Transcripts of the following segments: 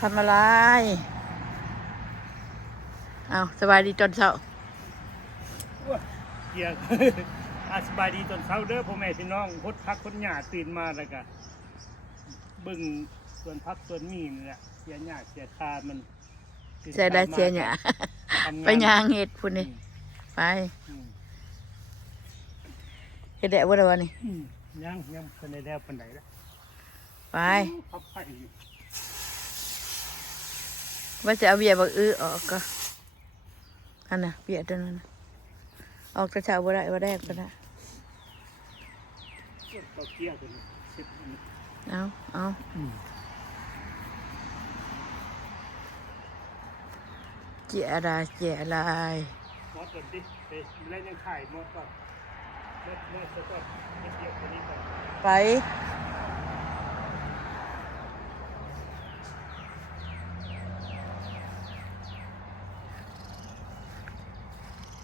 ทำอะไรเอาสบายดีตอนเช้าเกียร์สบายดีตอนเช้าเด้อพ่อแม่พี่น้องพดพักคนหยาตื่นมาแล้วก็บึ้งส่วนพักส่วนมีนี่แหละเสียหยาเสียคามันเสียได้เสียหยาไปยางเห็ดพุ่นนี่ไปเห็ดแดดว่าอะไรนี่ยังคนในแดวปันไหนละไปว่าจะเอาเบียร์บักอื้อออกก็อันน่ะเบียร์ตัวนั้นออกจะเช้าว่าได้ว่าแรกก็ได้เอาเจี๋ยอะไรเจี๋ยอะไรมอสก่อนดิไปเล่นยังไข่มอสก่อนเล่นซะก่อนเดี๋ยวตัวนี้ก่อนไป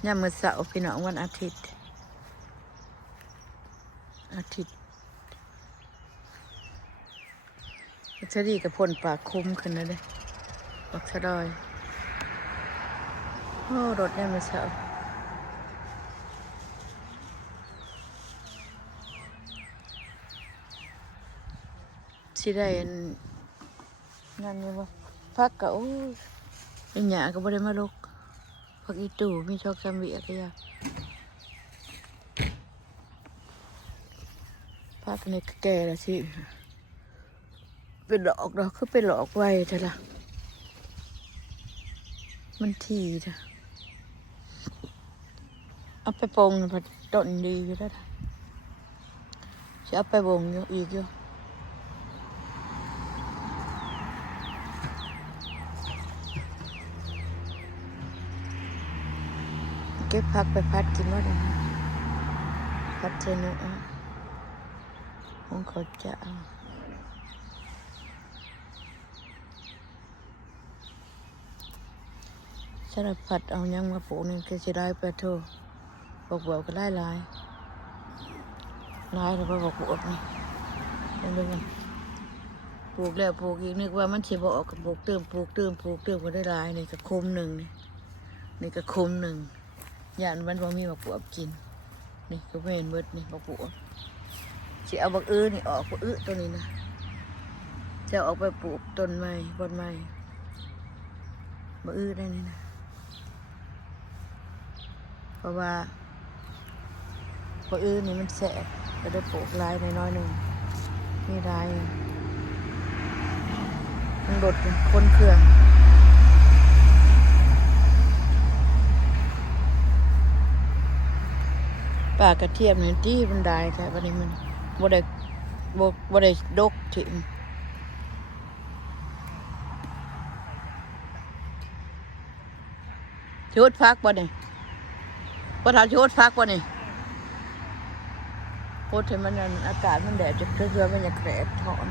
ยามมื้อเช้าพี่น้องวันอาทิตย์จะดีกับพ่นปากคุ้มขึ้นนะเด้ปักสะดอยโอ้รถเนี่ยมื้อเช้าสิได้งานนี้บ่พักก็โอ้ยหญ้าก็บ่ได้มาลกพักอีตู่มีชอกซ้ำเวียก็อยากพักนี่ก็แก่แล้วสิเป็นดอกคือเป็นหลอกไว้เถอะล่ะมันทีเถอะเอาไปปงผัดต้นดีอยู่แล้วจะเอาไปบ่งอยู่อีกอยู่เก็บผักไปพัดกินว่าได้พัดเจนุของเขาจะสารพัดเอายังมาปลูกนี่ก็จะได้ไปโทบอกก็ได้ลายแล้วก็บอกนี่เรื่องปลูกแล้วปลูกอีกนึกว่ามันจะบอกกับปลูกเติมก็ได้ลายนี่ก็คุมหนึ่งนี่ก็คุมหนึ่งย่านมันบ่มีบักบวบกินนี่ก็เวนเบิดนี่บักบวบสิเอาบักนี่ออกบักตัวนี้นะจะออกไปปลูกต้นไม้บนไม้บักได้นี่นะเพราะว่าบักนี่มันแสบก็ได้ปลูกลายน้อยหนึ่งนี่ลายมันลดคนเครื่องปลากระเทียมเนี่ยที่มันได้แต่วันนี้มันบ่ได้ดกถึงชุดพักบ่เนี่ยพอทำชุดพักบ่เนี่ยโหดให้มันอากาศมันแดดจะเรื่อยๆมันอยากแดดถอน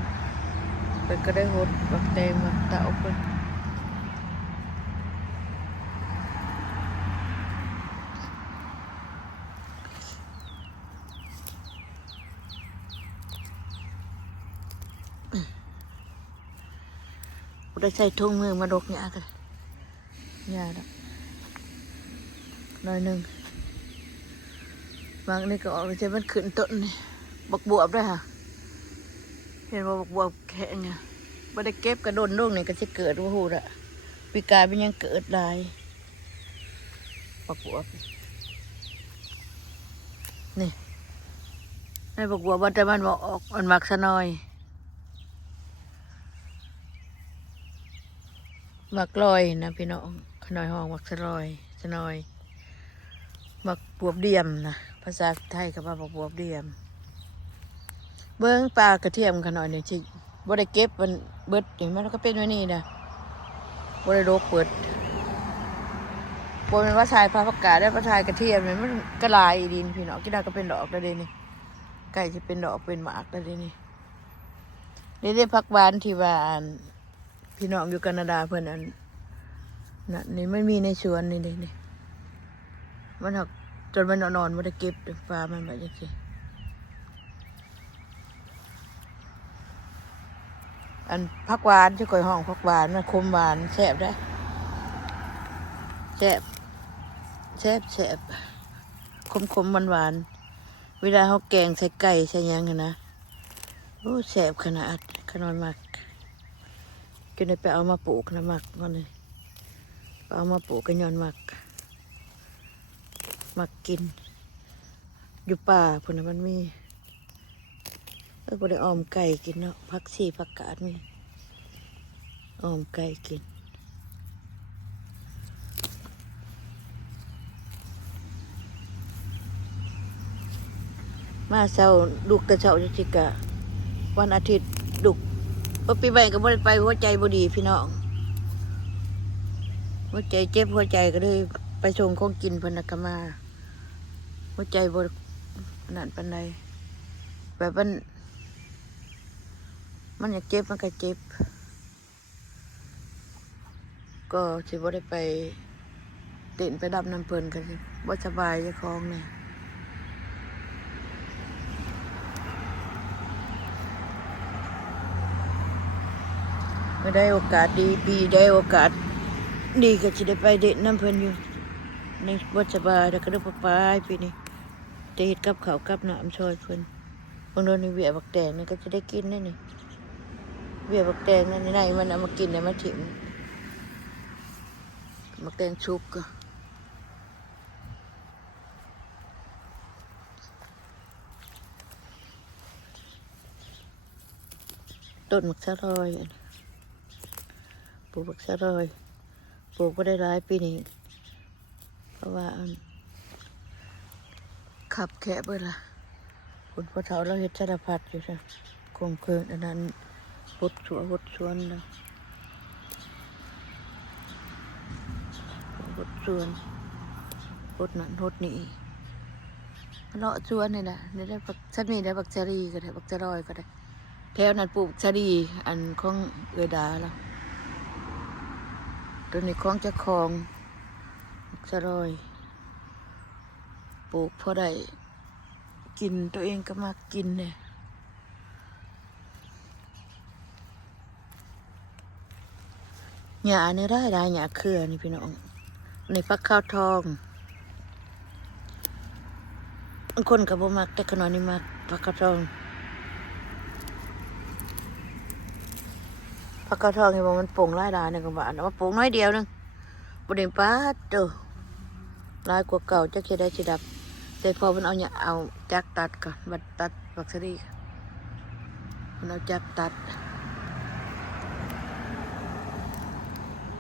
เป็นก็ได้โหดแบบเต็มแบบเต่าเป็นได้ใส่ทุ่งมือมาดกเนี่ยกันเนี่ยดอกหน่อยหนึ่งบางนี่ก็ออกใช้มันขึ้นต้นนี่บักบวบด้วยค่ะเห็นว่าบักบวบแข็งอ่ะไม่ได้เก็บกระโดนลูกนี่ก็จะเกิดว่าหูละปีกายเป็นยังเกิดลายบักบวบนี่ในบักบวบมันจะมันบอกออกมันมักสะน้อยมักลอยนะพี่น้องขน้อยห้องมักสะน้อยมักบวบเดียมนะภาษาไทยก็ว่าบักบวบเดียมเบิ้งปลากระเทียมขน้อยเนี่ยที่บ่ได้เก็บมันเบิดอย่างมันก็เป็นไว้นี่นะบ่ได้โรคเปิดบ่เป็นว่าชายพาผักกาดได้ปลาชายกระเทียมเนี่ยมันกระลายดินพี่น้องกินได้ก็เป็นดอกได้เลยนี่ไก่จะเป็นดอกเป็นหมากได้เลยนี่ได้พักบ้านที่ว่าพี่น้องอยู่แคนาดาเพื่อนอันนั่นนี่ไม่มีในสวนนี่นี่มันหักจนมันนอนไม่ได้เก็บปลามันแบบนี้ อันผักหวานที่ก่อยห้องผักหวานมันคมหวานแซ่บได้แซ่บแซ่บคมหวานเวลาเขาแกงใส่ไก่ใส่หยังกันนะโอ้แซ่บขนาดขนาดมากจนได้ไปเอามาปลูกนะมักมันเลยเอามาปลูกกันย้อนมักกินอยู่ป่าพุ่นน่ะมันมีบ่ได้ออมไก่กินเนาะผักชีผักกาดมีออมไก่กินมาเช้าลูกแต่เช้าจังซี่กะวันอาทิตย์ลูกปีใหม่ก็บ่ได้ไปหัวใจบ่ดีพี่น้องหัวใจเจ็บหัวใจก็เลยไปส่งของกินเพิ่นน่ะก็มาหัวใจบ่นั่นปานใดแบบมันอยากเจ็บมันก็เจ็บก็สิบ่ได้ไปเต้นไปดับน้ำเพิ่นก็สิบ่สบายเจ้าของเนี่ยไม่ได้โอกาสดีปีได้โอกาสดีก็สิได้ไปเด่นน้ำเพิ่นอยู่ในบ่สบายแล้วก็ได้ไปปีนี้จะเฮ็ดกับข้าวกับน้ำช่วยเพิ่นบางโดนนี่เวียบักแตงนี่ก็จะได้กินได้นี่เวียบักแตงนั่นในมันเอามากินเนี่ยมาถิ่มบักแตงชุกก็ต้นมักสะรอยอันปลูกมักสะรอยปลูกก็ได้หลายปีนี้เพราะว่าขับแค่เบิดละคุณพ่อเฒ่าเราเฮ็ดสารพัดอยู่จ้ะคมคืนอันนั้นหดสวนแล้วหดสวนหดนั่นหดนี่เลาะสวนนี่นะนี่ได้บักชะนีได้บักชะรีก็ได้บักชะรอยก็ได้แถวนั้นปลูกชะรีอันของเอือดาแล้วตัวนี้ของเจ้าของบักชะรอยปลูกพอได้กินตัวเองก็มากินเนี่ยหญ้านี่ได้หญ้าเครือนี่พี่น้องในฟักข้าวทองบางคนก็บ่มักแต่ขนมนี่มักฟักข้าวทองฟักข้าวทองนี่บ่มันโป่งหลายๆนึงก็ว่าว่าโป่งน้อยเดียวนึงบ่ได้ปาดเด้อหลายกว่าเก่าจักสิได้สิดับแต่พอมันเอาเนี่ยเอาจักตัดก่อนบัดตัดบักซะดีมันเอาจักตัด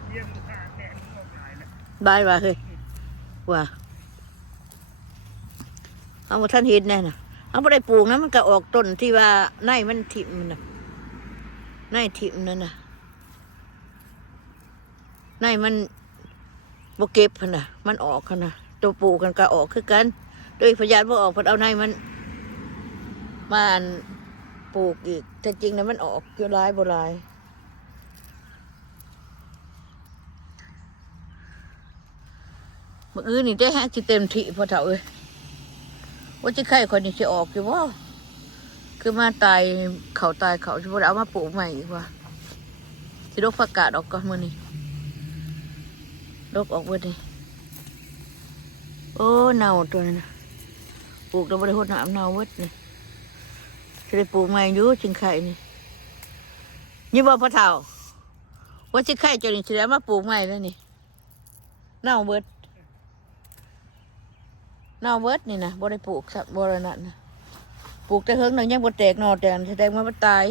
เยี่ยมค่าแตงออกหลายแล้ว บายว่าเฮ้ยว่าเอามาท่านเห็นแน่น่ะเอาบ่ได้ปลูกนะมันก็ออกต้นที่ว่าในมันถิ่มมันน่ะในถิ่มนั่นน่ะในมันบ่เก็บหั่นน่ะมันออกหั่นน่ะตัวปลูกกันก็ออกคือกันโดยพยานบ่ออกเพิ่นเอาในมันมาอันปลูกอีกแต่จริงนะมันออกอยู่หลายบ่หลายมื้ออื่นนี่ได้ฮะสิเต็มที่พอเฒ่าเอ้ยว่าสิไข่คนนี้สิออกอยู่บ่คือมาตายเขาสิบ่ได้เอามาปลูกใหม่อีกว่าสิดกผักกาดออกก่อนมื้อนี้ดกออกเบิดนี่โอ้เน่าตัวนั้นน่ะปลูกแล้วบ่ได้รดน้ำเน่าเบิดนี่สิได้ปลูกใหม่อยู่จึงไข่นี่นี่บ่พ่อเฒ่าว่าสิไข่เจ้านี่สิได้เอามาปลูกใหม่แล้วนี่เน่าเบิดนี่นะบ่ได้ปลูกสักบ่ได้นั่นนะปลูกแต่เฮิงหนึ่งยังบ่แตกหน่อแตกแสดงว่ามันตาย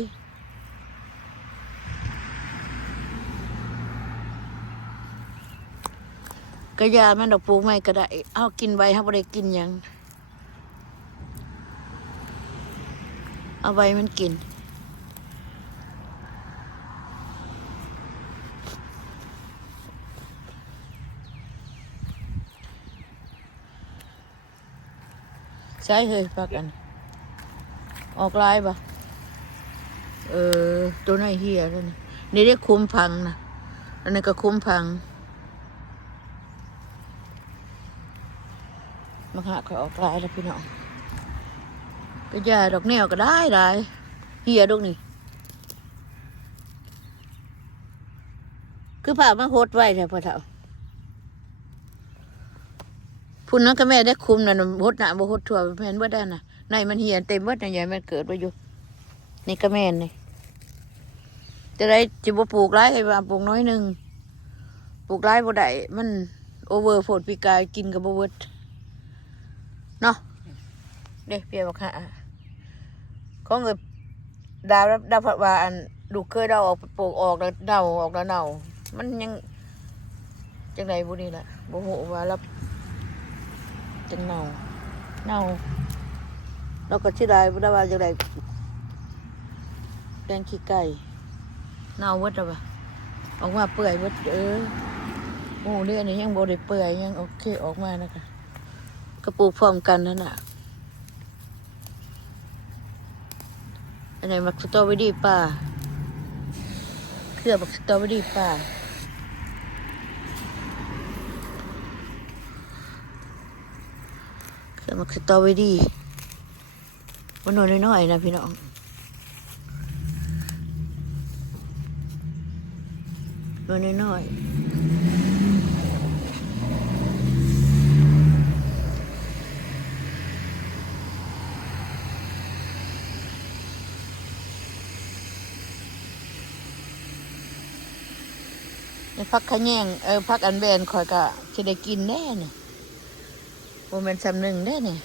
กระยามันดอกปลูกใหม่ก็ได้เอากินไว้ครับบ่ได้กินหยังเอาไว้มันกินใช่เฮ้ยปักอันออกลายปะตัวไหนเฮียเลยนี่ได้คุ้มพังนะอันนี้ก็คุ้มพังมาหาคอยออกลายแล้วพี่น้องก็ยาดอกแนวก็ได้เฮียดอกนี่ คือผ่ามาโหดไว้แท้พ่อเฒ่าพุ่นนั้นก็แม่ได้คุมน่ะโหดหน้าบ่โหดทั่วแม่นบ่ได้น่ะในมันเหียนเต็มเบิดน่ะยายมันเกิดไว้อยู่นี่ก็แม่นนี่จะได้สิบ่ปลูกหลายให้ว่าปลูกน้อยหนึงปลูกหลายบ่ได้มันโอเวอร์โพดปีกายกินก็บ่เบิดเนาะเด้เปียบักหาของเอ้ยดาวว่าอันลูกเคยเดาออกปลูกออกแล้วเดาออกแล้วเน่ามันยังจังไดบุนี่แหละบ่ฮู้ว่ารับจังเน่าเราก็สิได้บ่ได้ว่าจังไดแกงขี้ไก่เน่าเบิดแล้วบ่ออกมาเปื่อยเบิดโอ้เรื่องนี้ยังบ่ได้เปื่อยยังโอเคออกมานะคะก็ปลูกพร้อมกันนั่นน่ะอันไหนมักสตรอเบอรี่ป่าเครือบักสตรอเบอรี่ป่าเครือบักสตรอเบอรี่มันน้อยๆนะพี่น้องน้อยในพักขะแยงพักอันแบนคอยก็จะได้กินแน่เนี่ยโมเมนต์ซ้ำหนึ่งแน่เนี่ย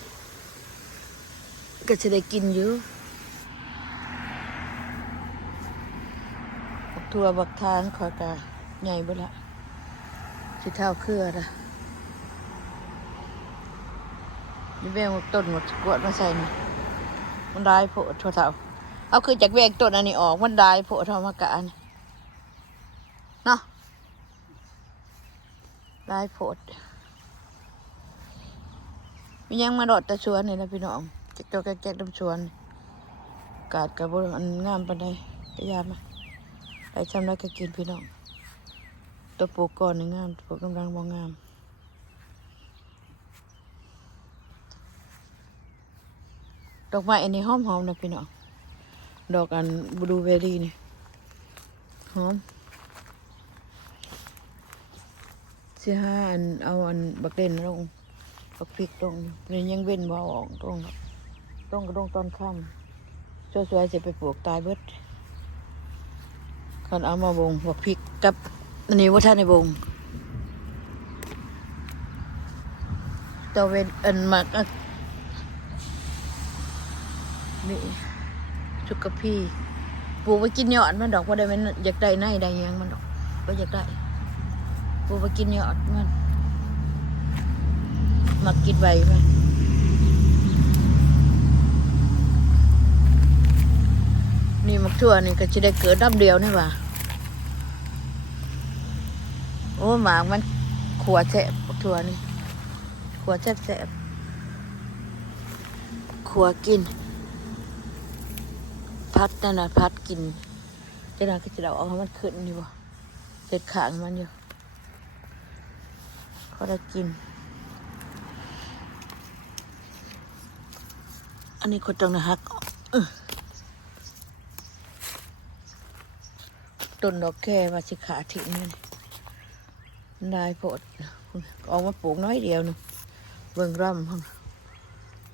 ก็จะได้กินอยู่บักทัวบักทานคอยก็ใหญ่บ่ละสิเท่าเครือละนี่แบงต้นหมดกวดมาใส่นี่มันได้โผล่เท่าเอาคือจากแบงต้นอันนี้ออกมันได้โผล่เท่ามากะอันเนาะได้โผล่มียังมาดอดตะชวนนี่นะพี่น้องจิกตัวแก๊กๆดำชวนกาดกับบนอันงามปานใดพยายามมาไปทำอะไรก็กินพี่น้องตัวปลูกก่อนนี่งามตัวกำลังมองงามดอกไม้อันนี้หอมๆนะพี่น้องดอกอันบลูเบอร์รี่นี่หอม15 อันเอาอันบักเด่นลงบักพริกลงนี่ยังเว้นบ่ออกตรงกระดงตอนค่ำสวยๆจะไปปลูกตายเบิดคันเอามาบงบักพริกกับอันนี้ว่าท่านในบงตัวเวนอันมักนี่ชุกกะพี่ปลูกไปกินยอดมันดอกว่าได้มันอยากได้ในได้ยังมันดอกก็อยากได้ปลูกไปกินยอดมันมักกินใบมันนี่มักทั่วนี่ก็จะได้เกิดดับเดียวนี่ว่าโอ้หมากมันขวดแสบมักทั่วนี่ขวดแสบขวดกินพัดนั่นน่ะพัดกินเจ้าหน้าก็จะเอาให้มันขึ้นอยู่บ่เด็ดขาดมันอยู่เขาได้กินอันนี้คนต้องนะฮักต้นดอกแค่ว่าสิขาทิ้งนี่ได้โพดออกมาปลูกน้อยเดียวนึงเบิ่งร่ำห้อง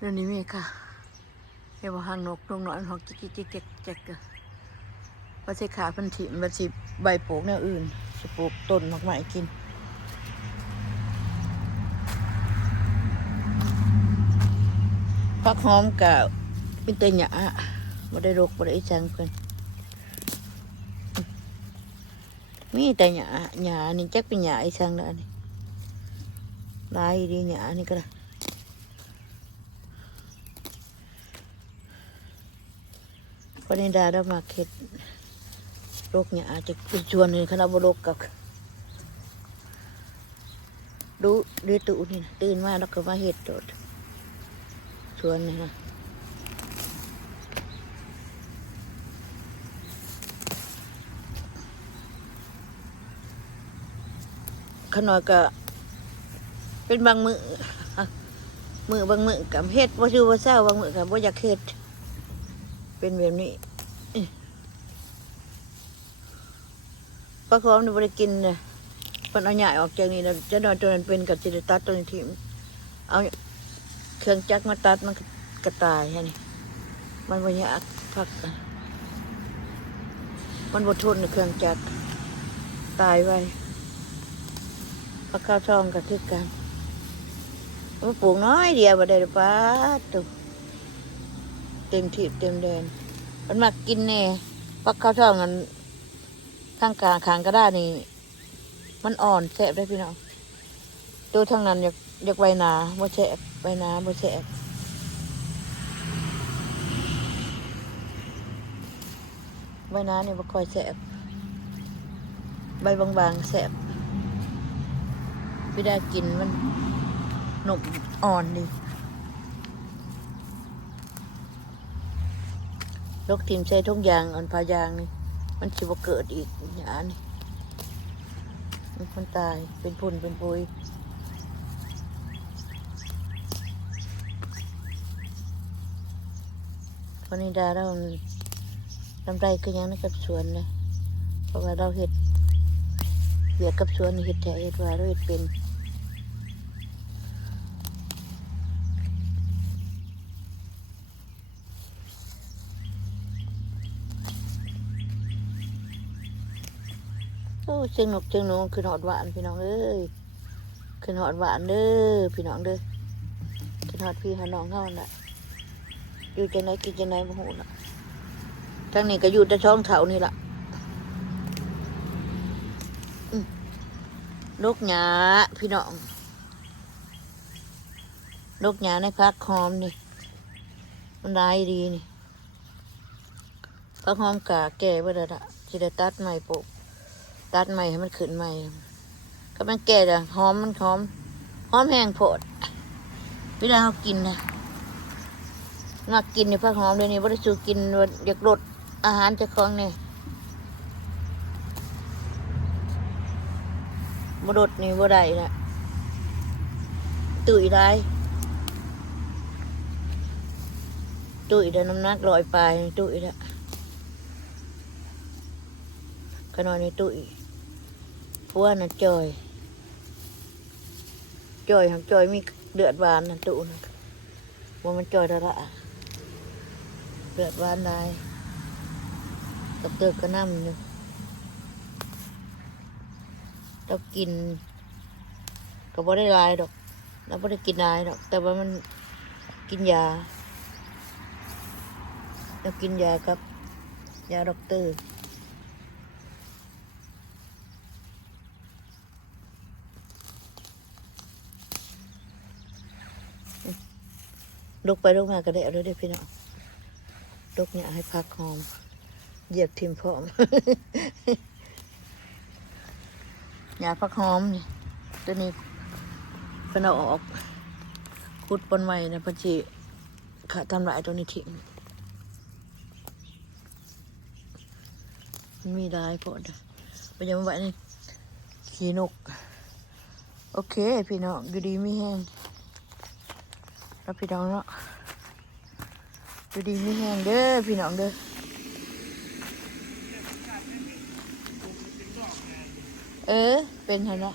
นั่นนี่มีค่ะเรียกว่าหางนกตรงน้อยหอกจิกจิกเจ๊กว่าสิขาพันถิ่มว่าสิใบปลูกแนวอื่นจะปลูกต้นดอกไม้กินผักหอมกับเป็นแต่หญ้าบ่ได้รกบ่ได้จังเพิ่นมีแต่หญ้านี่จักเป็นหญ้าอีสังแล้วนี่ลายดีหญ้านี่ก็ได้พอนี้ดาได้มาเข็ดโรคหญ้าจะเป็นชวนเลยคณะบ่โรคกับดูตู่นี่ตื่นมาแล้วก็มาเฮ็ดโดดชวนนี่นะขน่อยก็เป็นบางมือบางมือกับเฮ็ดบ่ชื่อว่าเศร้าบางมือกับบ่อยากเฮ็ดเป็นแบบนี้พอ ผักหอมนี่บ่ได้กินเลยเพิ่นเอาหญ้าออกจากนี่แล้วจะนอนตัวนั้นเป็นกับสิได้ตัดตัวนี้ทิ้งเอาเครื่องจักรมาตัดมันก็ตายแค่นี้มันบ่ยากผักมันบ่ทนในเครื่องจักรตายไว้ผักข้าวทองก็คือกันมันปลูกน้อยเดียวบ่ได้หรือป้าตุเต็มที่เต็มแดนมันมักกินแน่ผักข้าวทองนั้นข้างกลางขางก็ได้นี่มันอ่อนแสบได้พี่น้องตัวทางนั้นอยากใบหนาบ่แสบใบหนาบ่แสบใบหนาเนี่ยบ่ค่อยแสบใบบางๆแสบไม่ได้กินมันหนุ่มอ่อนดีลกทิมใส่ทุกอย่างอ่อนพายางนี่มันสิบ่เกิดอีกอย่างนี้มันตายเป็นพุ่นเป็นปุยคนนี้ดาเราทำไรก็ยังในกับสวนเลยเพราะว่าเราเห็ดเบียดกับสวนเห็ดแท้เห็ดว่าเราเห็ดเป็นโอ้เชียงนกเชียงนูคือหอดหวานพี่น้องเอ้ยคือหอดหวานเด้อพี่น้องเด้อคือหอดพี่หาน้องเฮาน่ะอยู่จังไหนกินจังไหนบ่ฮู้น่ะทางนี้ก็อยู่แต่ช่องเถานี่ล่ะนกหยาพี่น้องนกหยาในพักหอมนี่มันได้ดีนี่พักหอมกะแก่เบ่ได้ละสิได้ตัดใหม่ปลูกตัดใหม่ให้มันขึ้นใหม่ก็มันแก่จ้ะหอมมันหอมแห้งโพดเวลาเรากินนะมักกินในพักหอมเดี๋ยวนี้บ่ได้สูกินอยากลดอาหารเจ้าของเนี่ยบ่ลดนี่บ่ได้ละตุ๋ยได้ตุ๋ยได้น้ำหนัก100 ปลายตุ๋ยละขนอนในตุ๋ยเพราะว่าน่ะจอยของจอยมีเดือดหวานน่ะตุ๋นะว่ามันจอยละละเดือดหวานได้กระเติกกระน้ำอยู่เรากินก็บ่ได้หลายดอกเราบ่ได้กินหลายดอกแต่ว่ามันกินยาเรากินยากับยาด็อกเตอร์ลุกไปลุกมาก็ได้เอาเลยเด้อพี่น้องลุกเนี่ยให้พักหอมเหยียบทิมพร้อม ยาพักหอมนี่ตัวนี้เพิ่นเอาออกขุดปนไว้นะเพิ่นสิขาทำลายตัวนี้ทิ้งมันมีได้พอดไปยังไว้นี่ขี้นกโอเคพี่น้องอยู่ดีไม่แห้งแล้วพี่น้องเนาะอยู่ดีไม่แห้งเด้อพี่น้องเด้อเป็นไงนะ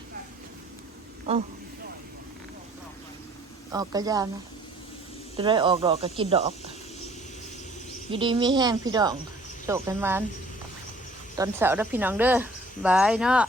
อ๋อออกกระยานะจะได้ออกดอกก็กินดอกอยู่ดีไม่แห้งพี่น้องโศกกันมันตอนเสาร์แล้วพี่น้องเด้อบายเนาะ